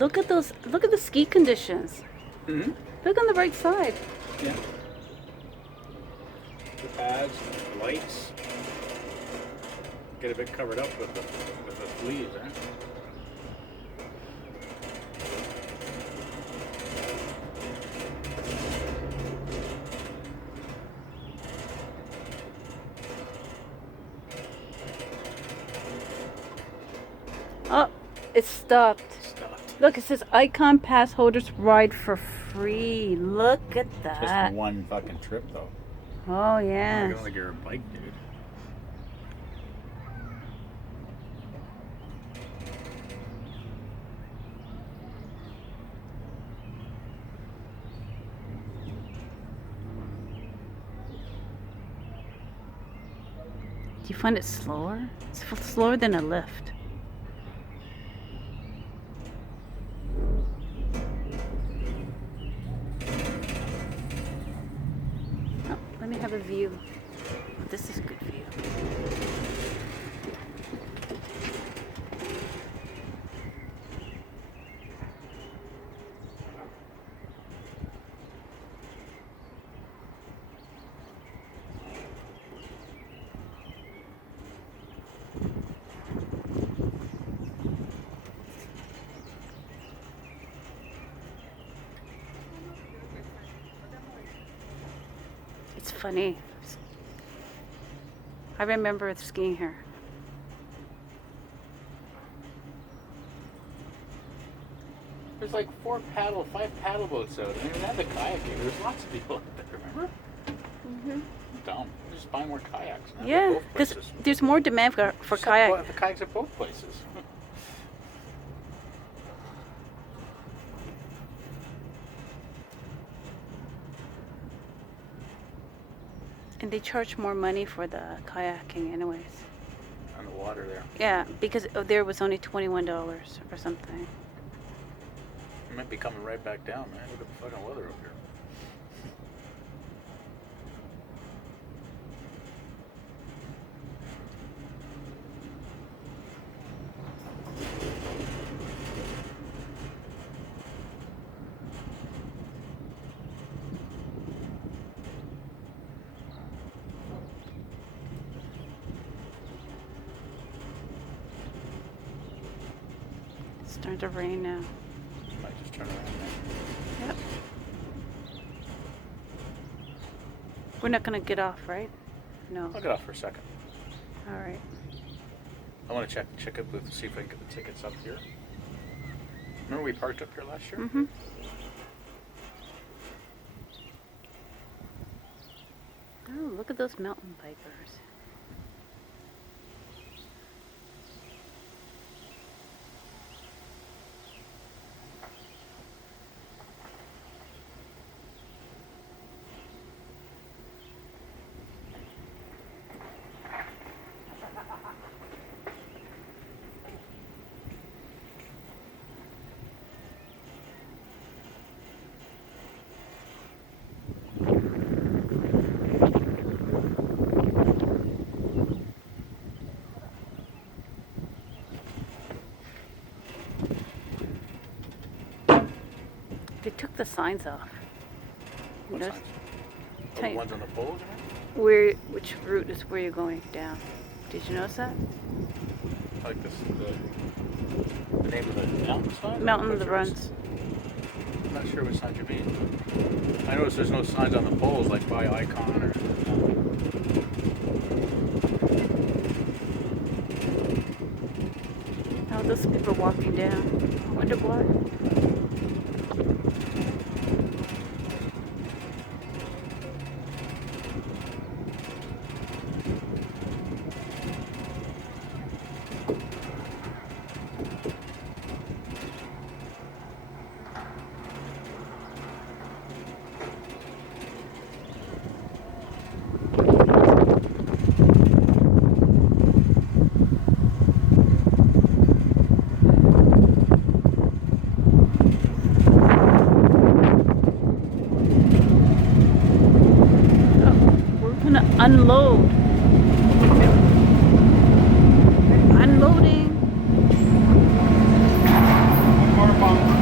look at those. Look at the ski conditions. Mm-hmm. Look on the right side. Yeah. The pads, the lights. Get a bit covered up with the leaves, eh? Oh, it stopped. Stopped. Look, it says Icon Pass holders ride for free. Look at Just that. one fucking trip, though. Oh I yeah. don't think you're a bike, dude. Do you find it slower? It's slower than a lift. Oh, let me have a view. This is a good view. It's funny. I remember skiing here. There's like 5 paddle boats out. I mean, they had the kayaking. There's lots of people out there, remember? Mm-hmm. Dumb. Just buy more kayaks. Now. Yeah, Both because places. there's more demand for Just kayak. have the kayaks at both places. And they charge more money for the kayaking anyways. On the water there. Yeah, because there was only $21 or something. You might be coming right back down, man. Look at the fucking weather up here. It's starting to rain now. Might just turn around there. Yep. We're not gonna get off, right? No. I'll get off for a second. All right. I want to check up with see if I can get the tickets up here. Remember we parked up here last year? Mm-hmm. Oh, look at those mountain bikers. They took the signs off. What Notice- signs? Oh, tell the you- ones on the poles, right? Which route is where you're going down? Did you notice that? Like this, the name of the mountain sign? Mountain of the Which ones? Runs. I'm not sure which signs you mean. I noticed there's no signs on the poles like by Icon or. Oh, those people walking down. I wonder why. Unload. Unloading. Car bomb.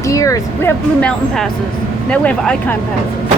skiers. We have Blue Mountain passes. Now we have Icon passes.